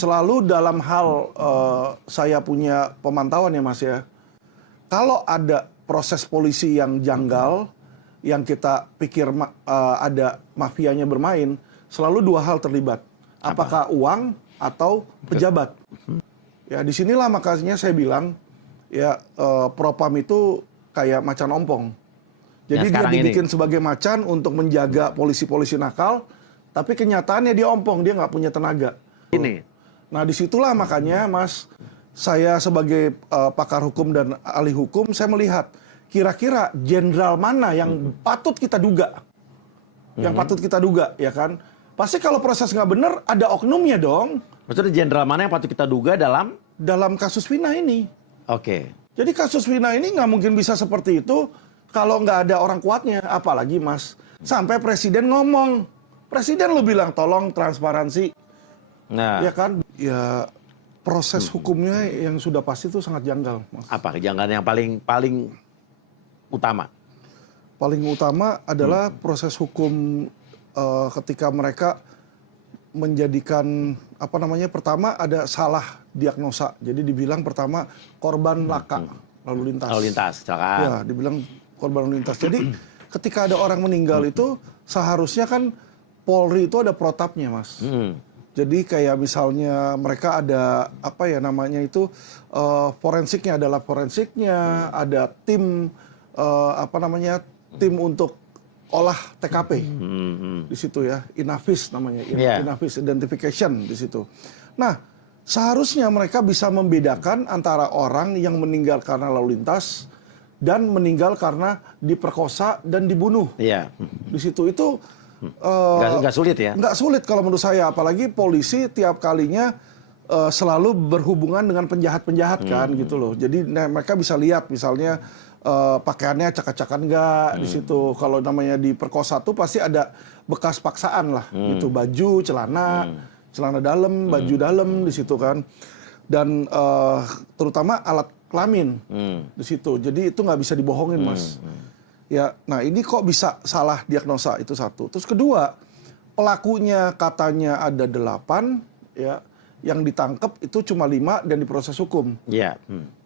Selalu dalam hal saya punya pemantauan ya Mas ya. Kalau ada proses polisi yang janggal, yang kita pikir ada mafianya bermain, selalu dua hal terlibat. Apakah uang atau pejabat? Ya disinilah makanya saya bilang ya propam itu kayak macan ompong. Jadi dia dibikin sebagai macan untuk menjaga polisi-polisi nakal, tapi kenyataannya dia ompong, dia nggak punya tenaga. Nah disitulah makanya Mas, saya sebagai pakar hukum dan ahli hukum, saya melihat kira-kira jenderal mana yang patut kita duga. Yang patut kita duga, ya kan? Pasti kalau proses nggak benar, ada oknumnya dong. Maksudnya jenderal mana yang patut kita duga dalam kasus Vina ini. Oke. Jadi kasus Vina ini nggak mungkin bisa seperti itu kalau nggak ada orang kuatnya. Apalagi Mas, sampai presiden ngomong. Presiden lu bilang tolong transparansi. Nah, ya kan? Ya proses hukumnya yang sudah pasti itu sangat janggal, Mas. Apa kejanggalan yang paling utama? Paling utama adalah proses hukum ketika mereka menjadikan pertama ada salah diagnosa. Jadi dibilang pertama korban laka lalu lintas. Lalu lintas, kecelakaan. Ya, dibilang korban lalu lintas. Jadi ketika ada orang meninggal itu seharusnya kan Polri itu ada protapnya, Mas. Jadi kayak misalnya mereka ada forensiknya, adalah forensiknya, ada tim tim untuk olah TKP di situ ya, Inavis namanya, Inavis Identification di situ. Nah, seharusnya mereka bisa membedakan antara orang yang meninggal karena lalu lintas dan meninggal karena diperkosa dan dibunuh. Di situ itu nggak sulit ya? Nggak sulit kalau menurut saya, apalagi polisi tiap kalinya selalu berhubungan dengan penjahat-penjahat kan gitu loh. Jadi mereka bisa lihat misalnya pakaiannya acak-acakan nggak di situ. Kalau namanya diperkosa tuh pasti ada bekas paksaan lah gitu, baju, celana dalam, baju dalam di situ kan. Dan terutama alat kelamin di situ. Jadi itu nggak bisa dibohongin, Mas. Ya, nah ini kok bisa salah diagnosa, itu satu. Terus kedua, pelakunya katanya ada 8, ya, yang ditangkap itu cuma 5 dan diproses hukum.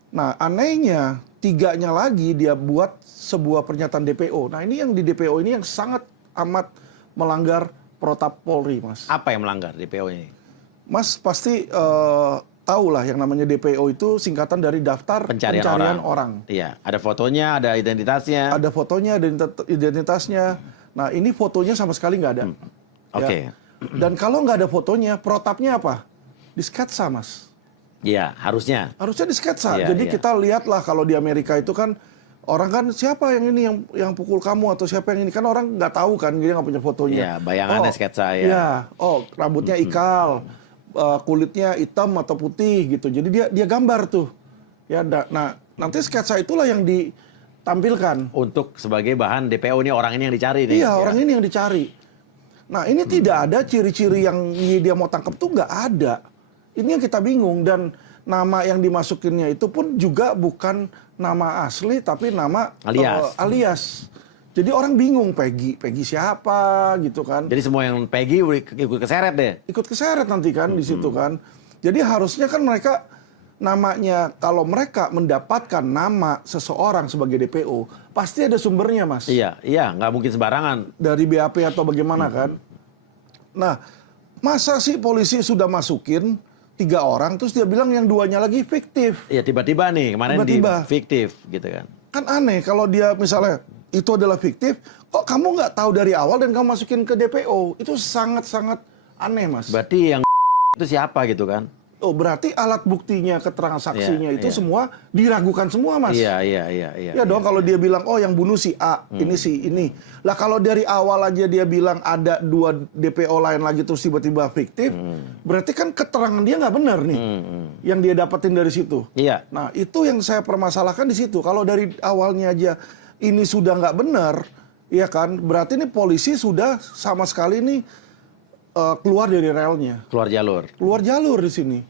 Nah anehnya 3-nya lagi dia buat sebuah pernyataan DPO. Nah ini yang di DPO ini yang sangat amat melanggar protap Polri, Mas. Apa yang melanggar DPO ini? Mas pasti tahu lah yang namanya DPO itu singkatan dari daftar pencarian orang. Iya, ada fotonya, ada identitasnya. Ada fotonya, ada identitasnya. Nah ini fotonya sama sekali nggak ada. Oke. Dan kalau nggak ada fotonya, protapnya apa? Disketsa, Mas. Iya, harusnya. Harusnya disketsa. Jadi kita lihatlah kalau di Amerika itu kan orang kan siapa yang ini yang pukul kamu atau siapa yang ini kan orang nggak tahu kan, dia nggak punya fotonya. Iya, bayangannya sketsa ya. Iya, rambutnya ikal. Kulitnya hitam atau putih gitu. Jadi dia gambar tuh. Ya, nah nanti sketsa itulah yang ditampilkan untuk sebagai bahan DPO, ini orang ini yang dicari nih. Iya, orang ini yang dicari. Nah, ini tidak ada ciri-ciri yang dia mau tangkap tuh nggak ada. Ini yang kita bingung, dan nama yang dimasukinnya itu pun juga bukan nama asli tapi nama alias. Jadi orang bingung, Peggy siapa gitu kan. Jadi semua yang Peggy ikut keseret deh. Ikut keseret nanti kan di situ kan. Jadi harusnya kan mereka namanya, kalau mereka mendapatkan nama seseorang sebagai DPO, pasti ada sumbernya, Mas. Iya, nggak mungkin sembarangan. Dari BAP atau bagaimana kan. Nah, masa sih polisi sudah masukin 3 orang, terus dia bilang yang 2-nya lagi fiktif. Iya, tiba-tiba nih, kemarin fiktif gitu kan. Kan aneh kalau dia misalnya itu adalah fiktif, kok kamu nggak tahu dari awal dan kamu masukin ke DPO? Itu sangat-sangat aneh, Mas. Berarti yang itu siapa gitu kan? Oh, berarti alat buktinya, keterangan saksinya itu semua diragukan semua, Mas. Iya. Ya dong, kalau dia bilang, oh yang bunuh si A, ini si ini. Lah kalau dari awal aja dia bilang ada 2 DPO lain lagi terus tiba-tiba fiktif, berarti kan keterangan dia nggak benar nih, yang dia dapetin dari situ. Iya. Nah itu yang saya permasalahkan di situ. Kalau dari awalnya aja ini sudah nggak benar, ya kan, berarti ini polisi sudah sama sekali nih keluar dari relnya. Keluar jalur di sini.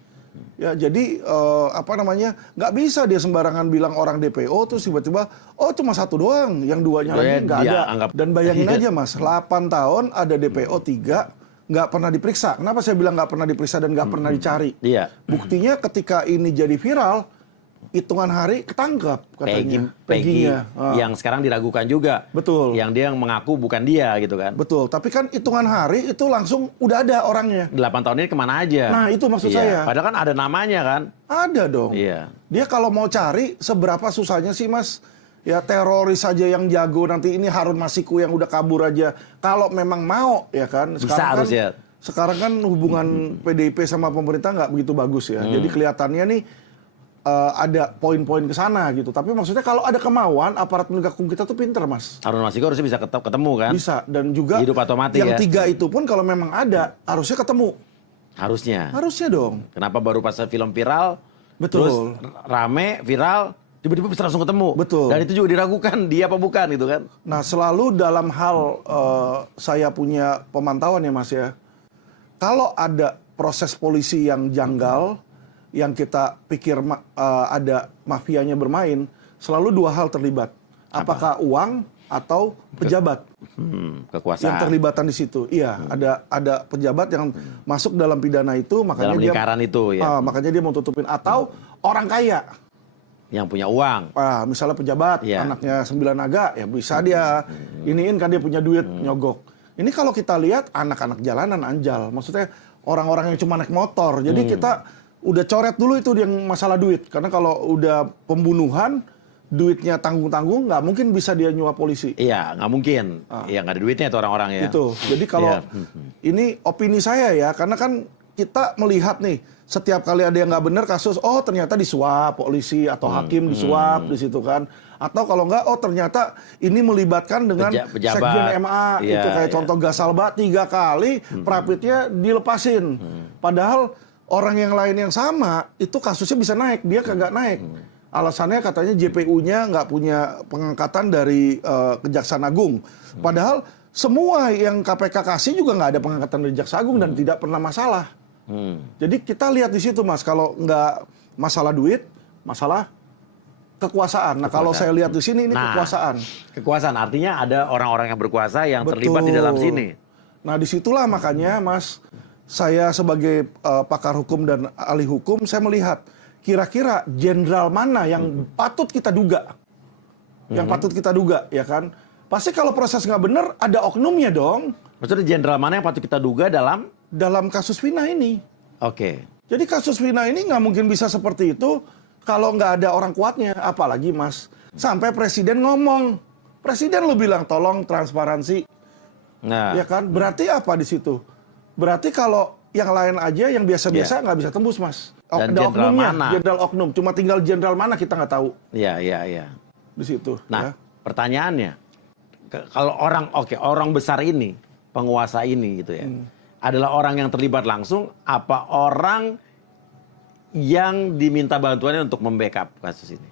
Ya, jadi nggak bisa dia sembarangan bilang orang DPO terus tiba-tiba cuma 1 doang, yang 2-nya lagi nggak ada. Dan bayangin aja, Mas, 8 tahun ada DPO 3, nggak pernah diperiksa. Kenapa saya bilang nggak pernah diperiksa dan nggak pernah dicari? Iya. Buktinya ketika ini jadi viral, hitungan hari ketangkap katanya. Peggy Peggy-nya. yang sekarang diragukan juga. Betul. Yang dia yang mengaku bukan dia gitu kan. Betul, tapi kan hitungan hari itu langsung udah ada orangnya. 8 tahun ini kemana aja? Nah, itu maksud Iya. saya. Padahal kan ada namanya kan. Ada dong. Iya. Dia kalau mau cari, seberapa susahnya sih Mas? Ya teroris aja yang jago, nanti ini Harun Masiku yang udah kabur aja. Kalau memang mau, ya kan? Bisa harusnya. Sekarang kan hubungan PDIP sama pemerintah nggak begitu bagus ya. Jadi kelihatannya nih ada poin-poin ke sana gitu. Tapi maksudnya kalau ada kemauan, aparat penegak hukum kita tuh pinter, Mas. Harun Masiku harusnya bisa ketemu kan? Bisa. Dan juga Hidup atau mati yang ya. 3 itu pun kalau memang ada, harusnya ketemu. Harusnya. Harusnya dong. Kenapa baru pas film viral, Betul. terus rame, viral, tiba-tiba bisa langsung ketemu. Betul. Dan itu juga diragukan dia apa bukan gitu kan. Nah, selalu dalam hal saya punya pemantauan ya Mas ya. Kalau ada proses polisi yang janggal, yang kita pikir ada mafianya bermain, selalu 2 hal terlibat. Apakah uang atau pejabat Kekuasaan. yang terlibatan di situ? Iya, ada pejabat yang masuk dalam pidana itu, makanya Dalam lingkaran itu ya. makanya dia mau tutupin, atau orang kaya. Yang punya uang. Misalnya pejabat, Iya. anaknya 9 naga, ya bisa dia iniin kan dia punya duit nyogok. Ini kalau kita lihat anak-anak jalanan anjal, maksudnya orang-orang yang cuma naik motor. Jadi kita udah coret dulu itu yang masalah duit, karena kalau udah pembunuhan, duitnya tanggung-tanggung, nggak mungkin bisa dia nyuap polisi. Iya, nggak mungkin. Ya nggak ada duitnya itu orang-orang ya. Itu. Jadi kalau ini opini saya ya, karena kan kita melihat nih, setiap kali ada yang nggak benar kasus, oh ternyata disuap polisi atau hakim disuap di situ kan. Atau kalau nggak, oh ternyata ini melibatkan dengan Pejabat. sekjen MA. Iya, itu kayak iya. contoh Gasalba 3 kali, Prapitnya dilepasin. Padahal orang yang lain yang sama, itu kasusnya bisa naik, dia kagak naik. Alasannya katanya JPU-nya nggak punya pengangkatan dari Kejaksaan Agung. Padahal semua yang KPK kasih juga nggak ada pengangkatan dari Jaksa Agung dan tidak pernah masalah. Jadi kita lihat di situ Mas, kalau nggak masalah duit, masalah kekuasaan. Nah kalau saya lihat di sini ini kekuasaan. Kekuasaan artinya ada orang-orang yang berkuasa yang terlibat di Betul. dalam sini. Nah disitulah makanya Mas, saya sebagai pakar hukum dan ahli hukum, saya melihat kira-kira jenderal mana yang patut kita duga. Yang patut kita duga, ya kan? Pasti kalau proses nggak benar, ada oknumnya dong. Maksudnya jenderal mana yang patut kita duga dalam? Dalam kasus Vina ini. Oke. Jadi kasus Vina ini nggak mungkin bisa seperti itu kalau nggak ada orang kuatnya. Apalagi Mas, sampai Presiden ngomong. Presiden lu bilang tolong transparansi. Nah, Ya kan? Berarti apa di situ? Berarti kalau yang lain aja yang biasa-biasa nggak bisa tembus Mas. Dan Ada jenderal oknumnya, mana? jenderal oknum. Cuma tinggal jenderal mana kita nggak tahu iya, iya, iya. di situ. Nah, ya. pertanyaannya, kalau orang besar ini, penguasa ini gitu ya, adalah orang yang terlibat langsung, apa orang yang diminta bantuannya untuk membackup kasus ini?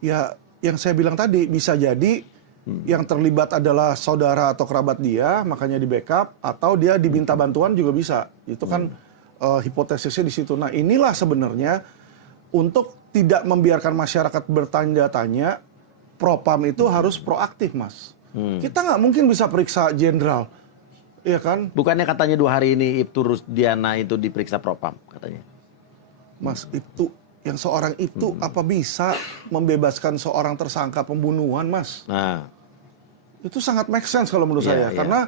Ya, yang saya bilang tadi bisa jadi yang terlibat adalah saudara atau kerabat dia, makanya di backup, atau dia diminta bantuan juga bisa. Itu kan hipotesisnya di situ. Nah, inilah sebenarnya untuk tidak membiarkan masyarakat bertanya-tanya, Propam itu harus proaktif, Mas. Kita nggak mungkin bisa periksa jenderal, ya kan? Bukannya katanya 2 hari ini Ibtu Rusdiana itu diperiksa Propam katanya? Mas, itu yang seorang itu apa bisa membebaskan seorang tersangka pembunuhan, Mas? Nah, Itu sangat make sense kalau menurut Iya, saya. iya. Karena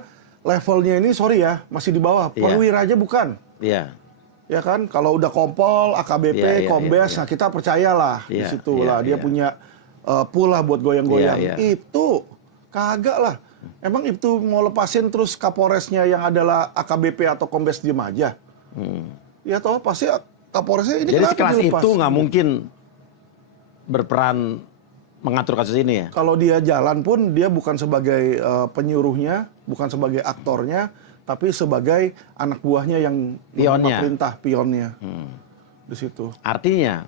levelnya ini, sorry ya, masih di bawah. Iya. Perwira aja bukan. iya. Ya kan? Kalau udah Kompol, AKBP, Iya, iya, Kombes, iya. nah kita percayalah di Iya, situ iya, lah. Dia iya. punya pool lah buat goyang-goyang. Iya, iya. Itu kagak lah. Emang itu mau lepasin terus Kapolresnya yang adalah AKBP atau Kombes diem aja? Ya toh pasti Kapolresnya ini Jadi kenapa sekelas dilepas? itu nggak mungkin berperan mengatur kasus ini ya? Kalau dia jalan pun dia bukan sebagai penyuruhnya, bukan sebagai aktornya, tapi sebagai anak buahnya yang Pionnya. menerima perintah, pionnya. Di situ. Artinya,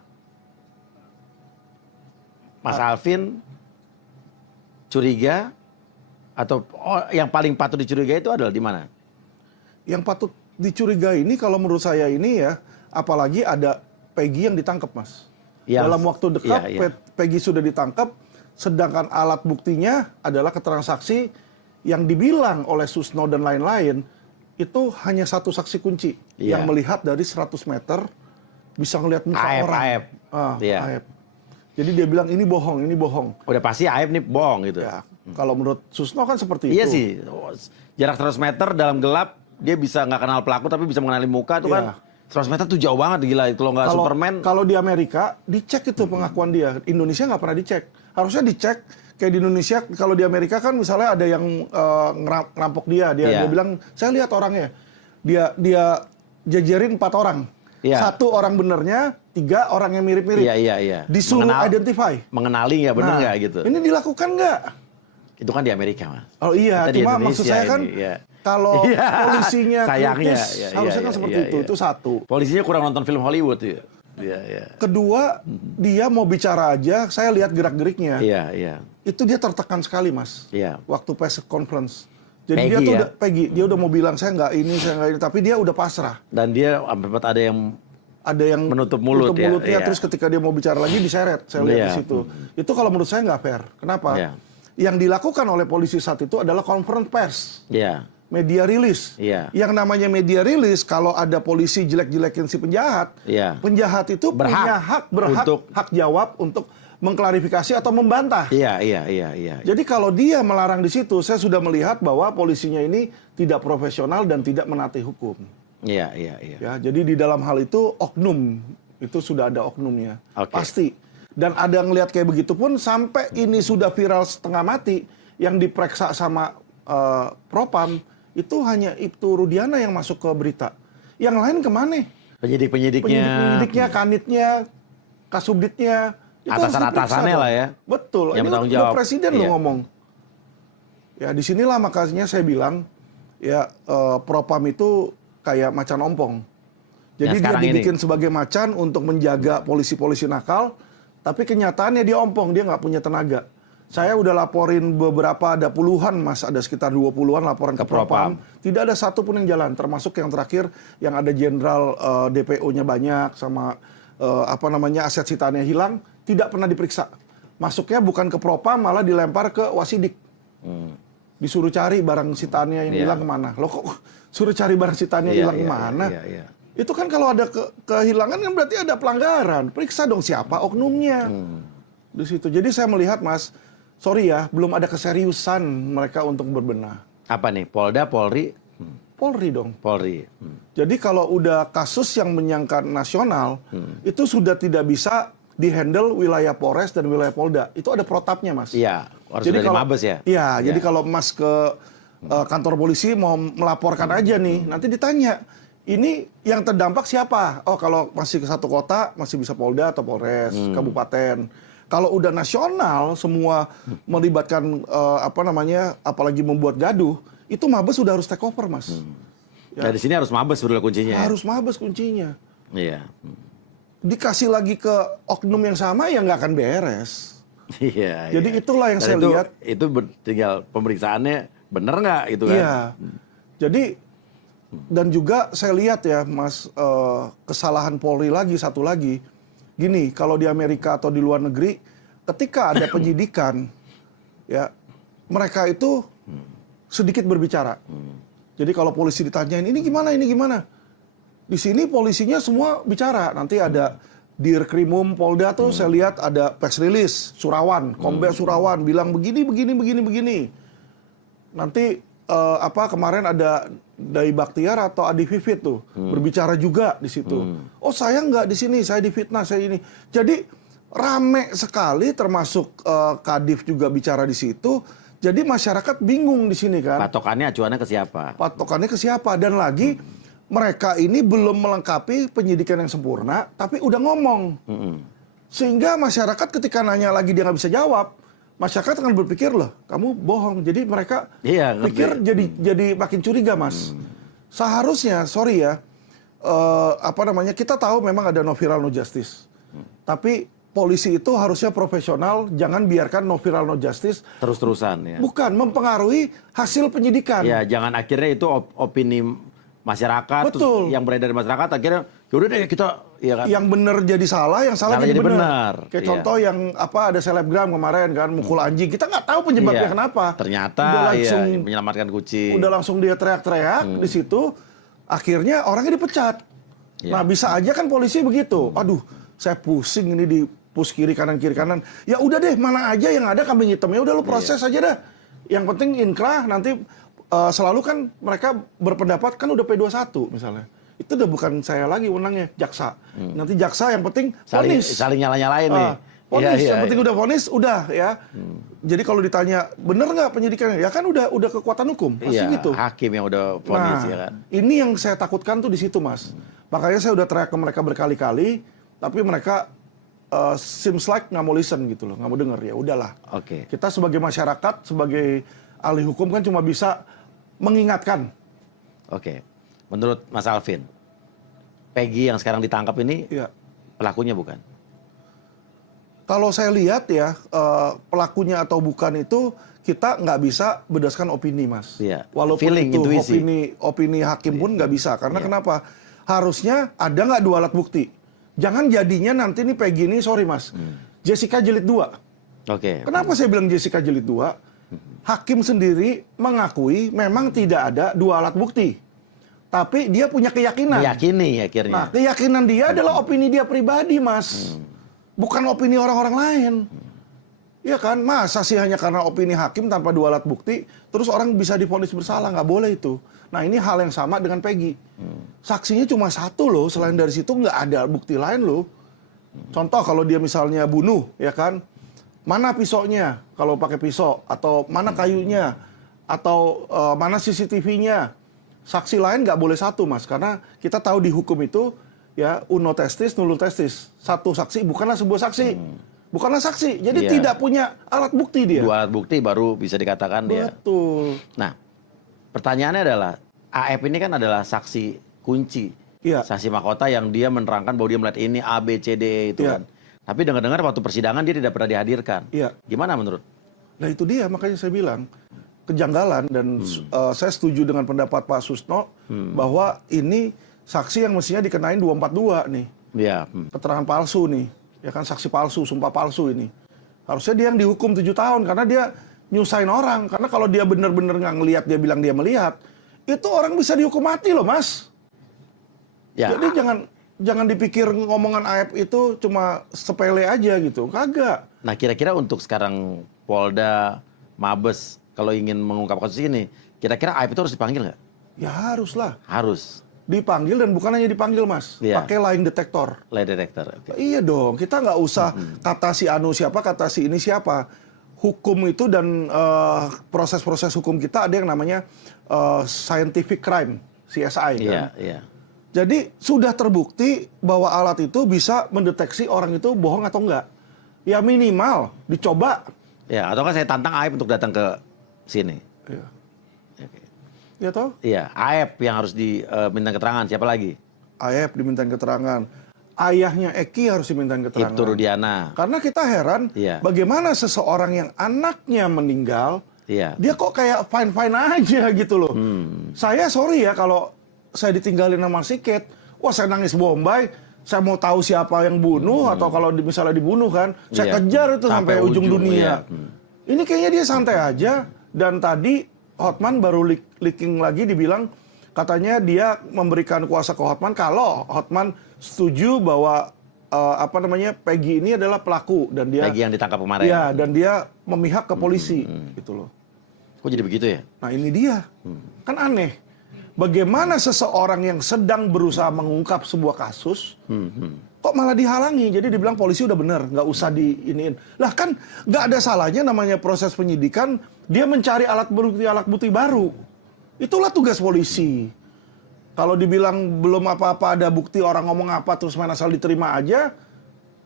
Mas Alvin curiga atau yang paling patut dicurigai itu adalah di mana? Yang patut dicurigai ini kalau menurut saya ini ya, apalagi ada Peggy yang ditangkap, Mas. Dalam waktu dekat iya. Peggy sudah ditangkap, sedangkan alat buktinya adalah keterangan saksi yang dibilang oleh Susno dan lain-lain itu hanya satu saksi kunci Iya. yang melihat dari 100 meter bisa ngelihat muka orang. Aib. Iya. Aib. Jadi dia bilang ini bohong, ini bohong. Udah pasti Aib nih bohong gitu. Ya, kalau menurut Susno kan seperti Iya itu. sih, jarak 100 meter dalam gelap, dia bisa nggak kenal pelaku tapi bisa mengenali muka tuh Iya. kan. 100 meter tuh jauh banget gila, kalau nggak Superman. Kalau di Amerika dicek itu pengakuan dia. Indonesia nggak pernah dicek. Harusnya dicek kayak di Indonesia. Kalau di Amerika kan misalnya ada yang ngerampok dia, Iya. dia bilang saya lihat orangnya. Dia jajarin 4 orang. Iya. 1 orang benernya, 3 orang yang mirip-mirip. Iya. Disuruh identify. Mengenali nggak bener nggak gitu. Ini dilakukan nggak? Itu kan di Amerika, Mas. Oh iya, Kita di cuma Indonesia maksud saya kan ini, iya. kalau Iya. polisinya Sayangnya, kritis, iya, harusnya iya, kan seperti iya, itu. iya. Itu 1. Polisinya kurang nonton film Hollywood ya. Iya. Kedua, dia mau bicara aja, saya lihat gerak-geriknya. Iya. Itu dia tertekan sekali, Mas. Iya. Waktu press conference. Jadi Peggy dia tuh ya? dia udah mau bilang saya nggak ini, tapi dia udah pasrah. Dan dia sempat ada yang Ada yang menutup mulut ya, mulutnya, iya. terus ketika dia mau bicara lagi diseret. Saya lihat Iya. di situ. Itu kalau menurut saya nggak fair. Kenapa? Iya. Yang dilakukan oleh polisi saat itu adalah conference pers. Iya. Media rilis. Iya. Yang namanya media rilis, kalau ada polisi jelek-jelekin si penjahat, Iya. penjahat itu punya berhak untuk- hak jawab untuk mengklarifikasi atau membantah. Iya. Jadi kalau dia melarang di situ, saya sudah melihat bahwa polisinya ini tidak profesional dan tidak menaati hukum. Iya. Ya, jadi di dalam hal itu oknum itu sudah ada oknumnya, Oke. pasti. Dan ada ngelihat kayak begitu pun sampai ini sudah viral setengah mati, yang diperiksa sama Propam itu hanya Ibtu Rudiana yang masuk ke berita. Yang lain kemana? Penyidik-penyidiknya. Penyidik-penyidiknya, kanitnya, kasubditnya. itu harus Atasan-atasannya diperiksa lah dong. ya. Betul. Yang Ini bertanggung udah jawab. presiden Iya. lo ngomong. Ya disinilah makanya saya bilang ya Propam itu kayak macan ompong. Jadi Yang dia sekarang dibikin sebagai macan untuk menjaga polisi-polisi nakal, tapi kenyataannya dia ompong, dia nggak punya tenaga. Saya udah laporin beberapa, ada puluhan Mas, ada sekitar 20-an laporan ke Propam. Tidak ada satu pun yang jalan, termasuk yang terakhir yang ada jenderal DPO-nya banyak sama aset sitaannya hilang, tidak pernah diperiksa. Masuknya bukan ke Propam, malah dilempar ke Wasidik. Disuruh cari barang sitaannya yang hilang kemana. Loh kok suruh cari barang sitaannya hilang kemana? Iya. Itu kan kalau ada kehilangan kan berarti ada pelanggaran. Periksa dong siapa oknumnya. Di situ. Jadi saya melihat Mas, sorry ya, belum ada keseriusan mereka untuk berbenah. Apa nih? Polda, Polri? Polri dong. Polri. Jadi kalau udah kasus yang menyangkut nasional, itu sudah tidak bisa dihandle wilayah Polres dan wilayah Polda. Itu ada protapnya, Mas. Iya, harus dari Mabes ya? Iya, jadi kalau Mas ke kantor polisi mau melaporkan aja nih, nanti ditanya, ini yang terdampak siapa? Oh, kalau masih ke satu kota, masih bisa Polda atau Polres, kabupaten. Kalau udah nasional, semua melibatkan apalagi membuat gaduh, itu Mabes sudah harus take over, Mas. Ya. Di sini harus Mabes sebetulnya kuncinya. Harus Mabes kuncinya. Iya. Dikasih lagi ke oknum yang sama, ya nggak akan beres. Iya. Jadi itulah yang saya lihat. Itu tinggal pemeriksaannya bener nggak gitu kan? Iya. Jadi dan juga saya lihat ya, Mas, kesalahan Polri lagi satu lagi. Gini, kalau di Amerika atau di luar negeri, ketika ada penyidikan, ya mereka itu sedikit berbicara. Jadi kalau polisi ditanyain ini gimana? Di sini polisinya semua bicara. Nanti ada Dirkrimum Polda tuh saya lihat ada press release Surawan, Kombes Surawan bilang begini. Nanti kemarin ada Dai Baktiar atau Adi Vivit tuh berbicara juga di situ. Oh, saya nggak di sini, saya difitnah, saya ini. Jadi rame sekali, termasuk Kadif juga bicara di situ. Jadi masyarakat bingung di sini kan. Patokannya acuannya ke siapa? Patokannya ke siapa? Dan lagi mereka ini belum melengkapi penyidikan yang sempurna, tapi udah ngomong. Sehingga masyarakat ketika nanya lagi dia nggak bisa jawab, masyarakat akan berpikir, loh kamu bohong. Jadi mereka pikir jadi makin curiga, Mas. Seharusnya, sorry ya, kita tahu memang ada no viral no justice. Tapi polisi itu harusnya profesional, jangan biarkan no viral no justice terus-terusan ya. Bukan mempengaruhi hasil penyidikan. Ya, jangan akhirnya itu opini masyarakat Betul. terus yang beredar di masyarakat akhirnya yaudah deh kita Iya kan? Yang benar jadi salah, yang salah Salah jadi jadi benar. benar. Kayak Iya. contoh yang ada selebgram kemarin kan mukul anjing, kita nggak tahu penyebabnya Iya. kenapa. Ternyata udah langsung menyelamatkan kucing. udah langsung dia teriak-teriak di situ, akhirnya orangnya dipecat. Iya. Nah bisa aja kan polisi begitu. Aduh, saya pusing ini di push kiri kanan. Ya udah deh, mana aja yang ada kambing hitamnya udah lo proses aja dah. Yang penting inkrah nanti selalu kan mereka berpendapat kan udah P21 misalnya. Itu udah bukan saya lagi wenangnya, jaksa. Nanti jaksa yang penting vonis. Saling nyala-nyalain nih. Vonis, Iya, yang penting udah vonis, udah ya. Jadi kalau ditanya, bener nggak penyidikannya? Ya kan udah kekuatan hukum, pasti Iya, gitu. hakim yang udah vonis Nah, ya kan. ini yang saya takutkan tuh di situ, Mas. Makanya saya udah teriak ke mereka berkali-kali, tapi mereka seems like nggak mau listen gitu loh, nggak mau denger. Ya udahlah. Oke. Kita sebagai masyarakat, sebagai ahli hukum kan cuma bisa mengingatkan. Oke. Menurut Mas Alvin, Peggy yang sekarang ditangkap ini Ya. pelakunya bukan? Kalau saya lihat ya, pelakunya atau bukan itu kita nggak bisa berdasarkan opini, Mas. Iya. Walaupun Feeling, itu intuisi. opini hakim pun nggak bisa. Karena Iya. kenapa? Harusnya ada nggak 2 alat bukti. Jangan jadinya nanti nih Peggy ini, sorry Mas, Jessica jilid 2. Oke. Kenapa saya bilang Jessica jilid 2? Hakim sendiri mengakui memang tidak ada 2 alat bukti. Tapi dia punya keyakinan. Meyakini Nah, akhirnya. keyakinan dia adalah opini dia pribadi, Mas. Bukan opini orang-orang lain. Iya kan? Masa sih hanya karena opini hakim tanpa 2 alat bukti, terus orang bisa divonis bersalah? Nggak boleh itu. Nah, ini hal yang sama dengan Peggy. Saksinya cuma 1 loh, selain dari situ nggak ada bukti lain loh. Contoh kalau dia misalnya bunuh, ya kan? Mana pisaunya kalau pakai pisau? Atau mana kayunya? Atau mana CCTV-nya? Saksi lain nggak boleh 1, Mas. Karena kita tahu di hukum itu, ya uno testis, nullum testis. 1 saksi bukanlah sebuah saksi. Bukanlah saksi. Jadi Iya. tidak punya alat bukti dia. 2 alat bukti baru bisa dikatakan dia. Betul. Nah, pertanyaannya adalah, AF ini kan adalah saksi kunci. Iya. Saksi mahkota yang dia menerangkan bahwa dia melihat ini A, B, C, D itu Iya. kan. Tapi dengar-dengar waktu persidangan dia tidak pernah dihadirkan. Iya. Gimana menurut? Nah itu dia, makanya saya bilang kejanggalan dan saya setuju dengan pendapat Pak Susno bahwa ini saksi yang mestinya dikenain 242 nih, Ya. keterangan palsu nih, ya kan saksi palsu, sumpah palsu ini. Harusnya dia yang dihukum 7 tahun karena dia nyusahin orang. Karena kalau dia benar-benar nggak ngelihat, dia bilang dia melihat, itu orang bisa dihukum mati loh, Mas. Ya. Jadi jangan dipikir ngomongan AF itu cuma sepele aja gitu, kagak. Nah, kira-kira untuk sekarang Polda, Mabes, kalau ingin mengungkap kasus ini, kira-kira AF itu harus dipanggil nggak? Ya haruslah Harus. dipanggil, dan bukan hanya dipanggil, Mas, Iya. pakai lying detector. Lie detector. Oke. Iya dong, kita nggak usah kata si Anu siapa, kata si ini siapa. Hukum itu dan proses-proses hukum kita ada yang namanya scientific crime, CSI kan. Iya, iya. Jadi sudah terbukti bahwa alat itu bisa mendeteksi orang itu bohong atau enggak. Ya minimal dicoba. Ya, atau kan saya tantang AF untuk datang ke sini. Iya. Oke. Ya toh? Iya, AF yang harus diminta keterangan. Siapa lagi? AF dimintain keterangan. Ayahnya Eki harus dimintain keterangan. Ibtu Rudiana. Karena kita heran Iya. bagaimana seseorang yang anaknya meninggal, Iya. dia kok kayak fine-fine aja gitu loh. Saya sorry ya kalau saya ditinggalin sama si Kate, wah saya nangis bombay, saya mau tahu siapa yang bunuh, atau kalau misalnya dibunuh kan, saya Iya. kejar itu sampai ujung iya. dunia. Ini kayaknya dia santai aja, dan tadi Hotman baru leaking lagi dibilang, katanya dia memberikan kuasa ke Hotman kalau Hotman setuju bahwa Peggy ini adalah pelaku, dan dia Peggy yang ditangkap kemarin. ya, dan dia memihak ke polisi gitu loh. Kok jadi begitu ya? Nah ini dia, kan aneh. Bagaimana seseorang yang sedang berusaha mengungkap sebuah kasus, kok malah dihalangi? Jadi dibilang polisi udah bener, nggak usah diiniin. Lah kan nggak ada salahnya namanya proses penyidikan, dia mencari alat bukti baru. Itulah tugas polisi. Kalau dibilang belum apa-apa ada bukti, orang ngomong apa terus main asal diterima aja,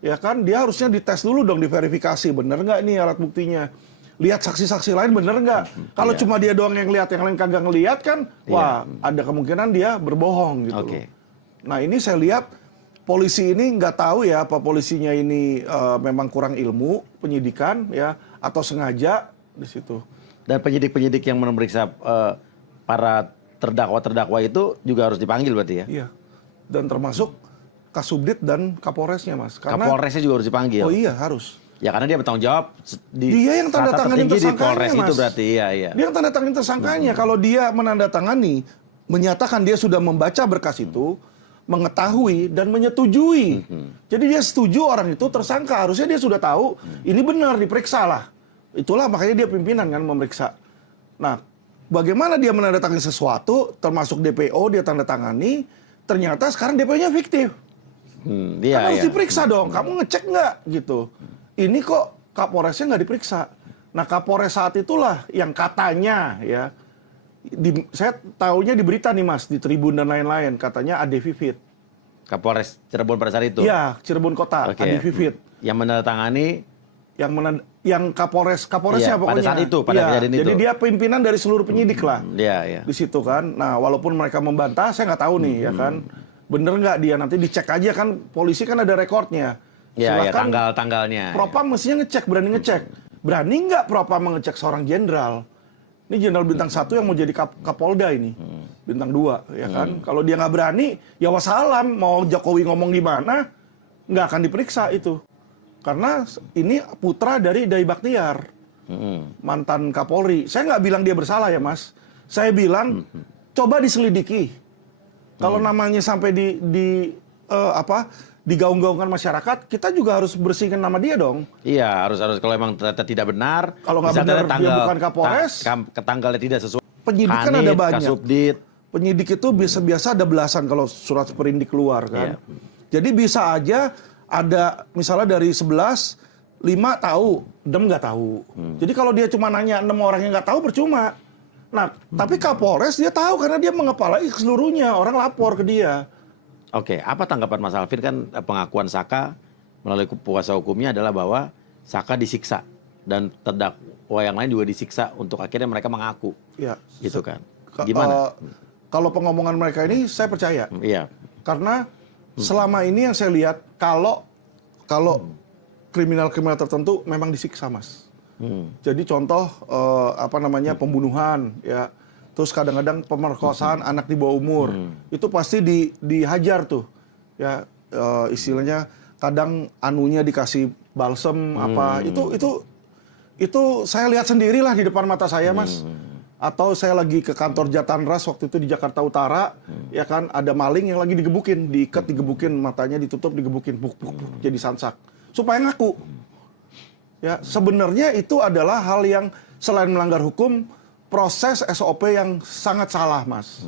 ya kan dia harusnya dites dulu dong, diverifikasi bener nggak nih alat buktinya. Lihat saksi-saksi lain bener nggak? Kalau cuma dia doang yang lihat, yang lain kagak ngelihat kan, wah ada kemungkinan dia berbohong gitu. Oke. Nah ini saya lihat polisi ini nggak tahu ya apa polisinya ini memang kurang ilmu penyidikan ya, atau sengaja di situ. Dan penyidik-penyidik yang memeriksa para terdakwa-terdakwa itu juga harus dipanggil berarti ya? Iya. Dan termasuk Kasubdit dan Kapolresnya, Mas. Karena Kapolresnya juga harus dipanggil. oh iya harus. Ya karena dia bertanggung jawab Dia yang tanda strata tanganin tertinggi di tersangkanya, Polres itu Mas. berarti iya. Dia yang tanda tanganin tersangkanya. Kalau dia menandatangani, menyatakan dia sudah membaca berkas itu, mengetahui dan menyetujui. Jadi dia setuju orang itu tersangka. Harusnya dia sudah tahu ini benar, diperiksa lah. Itulah makanya dia pimpinan kan memeriksa. Nah, bagaimana dia menandatangani sesuatu, termasuk DPO dia tanda tangani, ternyata sekarang DPO-nya fiktif. Iya, Kan harus iya. diperiksa dong. Kamu ngecek nggak gitu? Ini kok Kapolresnya nggak diperiksa. Nah, Kapolres saat itulah yang katanya ya, saya tahunya di berita nih Mas, di Tribun dan lain-lain, katanya Ade Vivit. Kapolres Cirebon pada saat itu. Iya, Cirebon Kota, Oke. Ade Vivit. Yang menandatangani Yang Kapolresnya Iya, pokoknya. pada saat itu, pada Iya, kejadian itu. jadi dia pimpinan dari seluruh penyidik lah. Iya. Di situ kan. Nah, walaupun mereka membantah, saya nggak tahu nih ya kan. Bener nggak dia, nanti dicek aja kan, polisi kan ada rekornya. Iya, Silakan tanggalnya. Propam mestinya ngecek, berani ngecek. Berani nggak Propam mengecek seorang jenderal? Ini jenderal bintang 1 yang mau jadi Kapolda ini. Bintang 2, ya kan? Kalau dia nggak berani, ya wassalam. Mau Jokowi ngomong di mana, nggak akan diperiksa itu. Karena ini putra dari Dai Baktiar, mantan Kapolri. Saya nggak bilang dia bersalah ya Mas. Saya bilang, coba diselidiki. Kalau namanya sampai digaung-gaungkan masyarakat, kita juga harus bersihkan nama dia dong. Iya, harus kalau emang ternyata tidak benar. Kalau nggak misalnya benar dia bukan Kapolres, tanggalnya tidak sesuai. penyidik kan ada banyak. Kasubdit. Penyidik itu biasa ada belasan kalau surat sprindik keluar kan. Iya. Jadi bisa aja ada misalnya dari 11, 5 tahu, 6 nggak tahu. Jadi kalau dia cuma nanya 6 orang yang nggak tahu percuma. Nah, tapi Kapolres dia tahu karena dia mengepalai seluruhnya, orang lapor ke dia. Oke, apa tanggapan Mas Alvin kan pengakuan Saka melalui kuasa hukumnya adalah bahwa Saka disiksa dan terdakwa yang lain juga disiksa untuk akhirnya mereka mengaku. Ya, Gitu kan. Gimana? Kalau pengomongan mereka ini saya percaya. Iya. Karena selama ini yang saya lihat kalau kriminal-kriminal tertentu memang disiksa, Mas. Jadi contoh pembunuhan ya. Terus kadang-kadang pemerkosaan anak di bawah umur. Itu pasti dihajar tuh. Ya istilahnya kadang anunya dikasih balsem apa. Itu saya lihat sendirilah di depan mata saya, Mas. Atau saya lagi ke kantor Jatanras waktu itu di Jakarta Utara, ya kan ada maling yang lagi digebukin, digebukin matanya ditutup, digebukin buk jadi sansak supaya ngaku. Ya, sebenarnya itu adalah hal yang selain melanggar hukum, proses SOP yang sangat salah, Mas.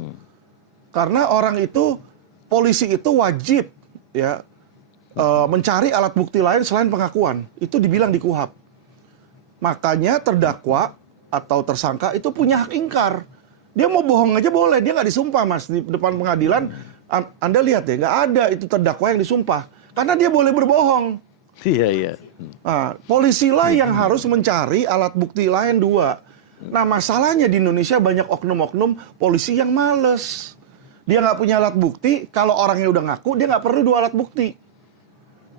Karena orang itu, polisi itu wajib ya mencari alat bukti lain selain pengakuan. Itu dibilang di KUHP. Makanya terdakwa atau tersangka itu punya hak ingkar. Dia mau bohong aja boleh, dia nggak disumpah, Mas. Di depan pengadilan, Anda lihat ya, nggak ada itu terdakwa yang disumpah. Karena dia boleh berbohong. Iya. Nah, polisilah yang harus mencari alat bukti lain 2. Nah, masalahnya di Indonesia banyak oknum-oknum polisi yang males. Dia nggak punya alat bukti, kalau orangnya udah ngaku, dia nggak perlu 2 alat bukti.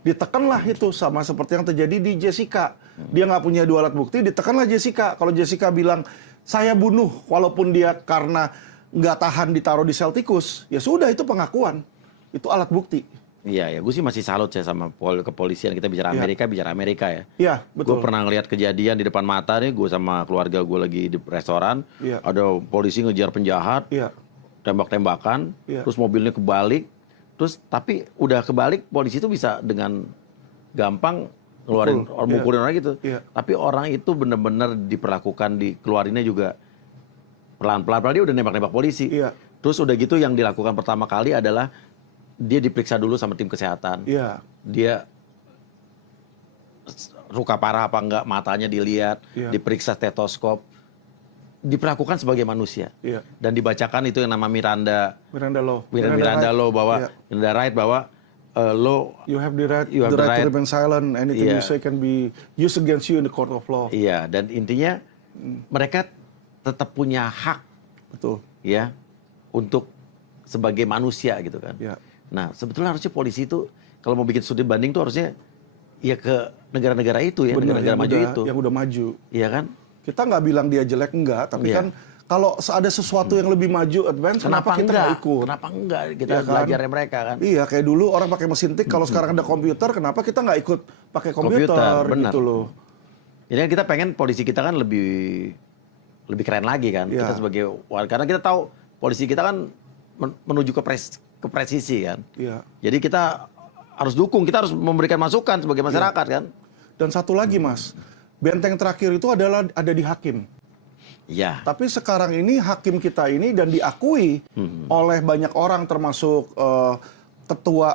Ditekanlah itu, sama seperti yang terjadi di Jessica. Dia nggak punya 2 alat bukti, ditekanlah Jessica. Kalau Jessica bilang, saya bunuh, walaupun dia karena nggak tahan ditaruh di sel tikus, ya sudah, itu pengakuan. Itu alat bukti. Iya, gue sih masih salut ya sama kepolisian. Kita bicara Amerika ya. Iya, betul. Gue pernah ngeliat kejadian di depan mata nih, gue sama keluarga gue lagi di restoran, ada polisi ngejar penjahat, tembak-tembakan, terus mobilnya kebalik, terus tapi udah kebalik, polisi itu bisa dengan gampang ngeluarin, mukulin orang gitu. Tapi orang itu benar-benar diperlakukan, dikeluarinnya juga pelan-pelan, dia udah nembak-nembak polisi. Terus udah gitu yang dilakukan pertama kali adalah dia diperiksa dulu sama tim kesehatan. Dia luka parah apa enggak, matanya dilihat, diperiksa stetoskop, diperlakukan sebagai manusia. Dan dibacakan itu yang nama Miranda Law bahwa Miranda Right bahwa law you have the right to remain silent, anything you say can be used against you in the court of law. Iya, dan intinya mereka tetap punya hak, betul, ya, untuk sebagai manusia gitu kan. Nah, sebetulnya harusnya polisi itu kalau mau bikin studi banding tuh harusnya ya ke negara-negara itu ya, negara-negara maju itu. Yang udah maju. Iya kan? Kita nggak bilang dia jelek, enggak, tapi kan kalau ada sesuatu yang lebih maju, advance, kenapa kita nggak ikut? Kenapa enggak kita Iya kan? belajar dari mereka kan? Iya, kayak dulu orang pakai mesin tik, kalau sekarang ada komputer, kenapa kita nggak ikut pakai komputer benar. gitu loh. Jadi kan kita pengen polisi kita kan lebih keren lagi kan. Iya. Kita sebagai warga, karena kita tahu polisi kita kan menuju ke presisi kan. Iya. Jadi kita harus dukung, kita harus memberikan masukan sebagai masyarakat kan. Dan satu lagi Mas, benteng terakhir itu adalah ada di hakim. Iya. Tapi sekarang ini hakim kita ini dan diakui oleh banyak orang termasuk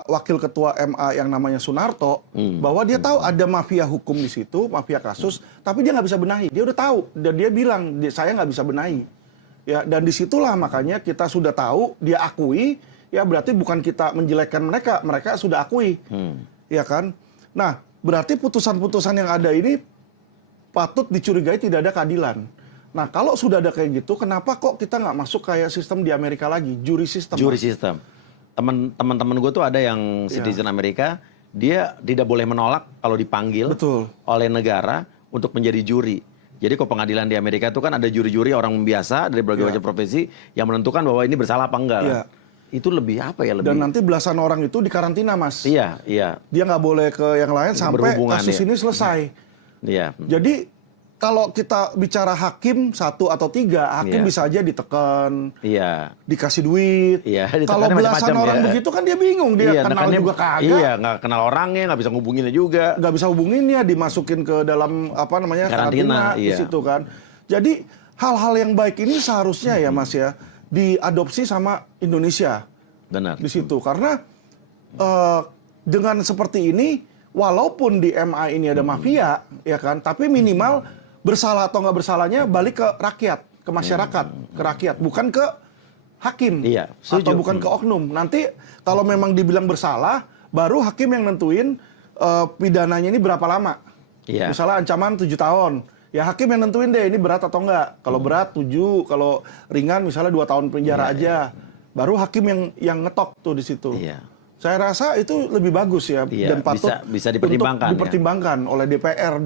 wakil ketua MA yang namanya Sunarto, bahwa dia tahu ada mafia hukum di situ, mafia kasus, tapi dia nggak bisa benahi. Dia udah tahu dan dia bilang saya nggak bisa benahi. Ya, dan disitulah makanya kita sudah tahu, dia akui, ya berarti bukan kita menjelekkan mereka, mereka sudah akui, ya kan? Nah, berarti putusan-putusan yang ada ini patut dicurigai tidak ada keadilan. Nah, kalau sudah ada kayak gitu, kenapa kok kita nggak masuk kayak sistem di Amerika lagi, juri sistem? Juri sistem. Teman-teman gue tuh ada yang citizen Amerika, dia tidak boleh menolak kalau dipanggil oleh negara untuk menjadi juri. Jadi kok pengadilan di Amerika itu kan ada juri-juri orang biasa dari berbagai macam profesi yang menentukan bahwa ini bersalah apa enggak. Kan? Itu lebih apa ya? Lebih... Dan nanti belasan orang itu dikarantina, Mas. Iya, iya. Dia nggak boleh ke yang lain sampai kasus ini selesai. Iya. Jadi kalau kita bicara hakim 1 atau 3, hakim bisa aja ditekan, dikasih duit. Kalau belasan orang begitu kan dia bingung, dia kenal juga kagak. Iya, nggak kenal orangnya, nggak bisa ngubunginnya juga. Nggak bisa hubunginnya, dimasukin ke dalam apa namanya karantina di situ kan. Jadi hal-hal yang baik ini seharusnya ya Mas ya diadopsi sama Indonesia. Benar. Di situ karena dengan seperti ini, walaupun di MA ini ada mafia, ya kan, tapi minimal bersalah atau nggak bersalahnya balik ke rakyat, ke masyarakat, ke rakyat, bukan ke hakim atau bukan ke oknum. Nanti kalau memang dibilang bersalah, baru hakim yang nentuin pidananya ini berapa lama. Misalnya ancaman 7 tahun, ya hakim yang nentuin deh ini berat atau enggak. Kalau berat 7, kalau ringan misalnya 2 tahun penjara aja, baru hakim yang ngetok tuh di situ. Saya rasa itu lebih bagus ya dan patut bisa dipertimbangkan, dipertimbangkan oleh DPR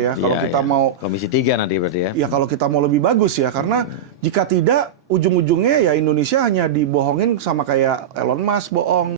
ya kalau kita mau Komisi 3 nanti berarti ya. Ya kalau kita mau lebih bagus ya karena jika tidak ujung-ujungnya ya Indonesia hanya dibohongin sama kayak Elon Musk bohong.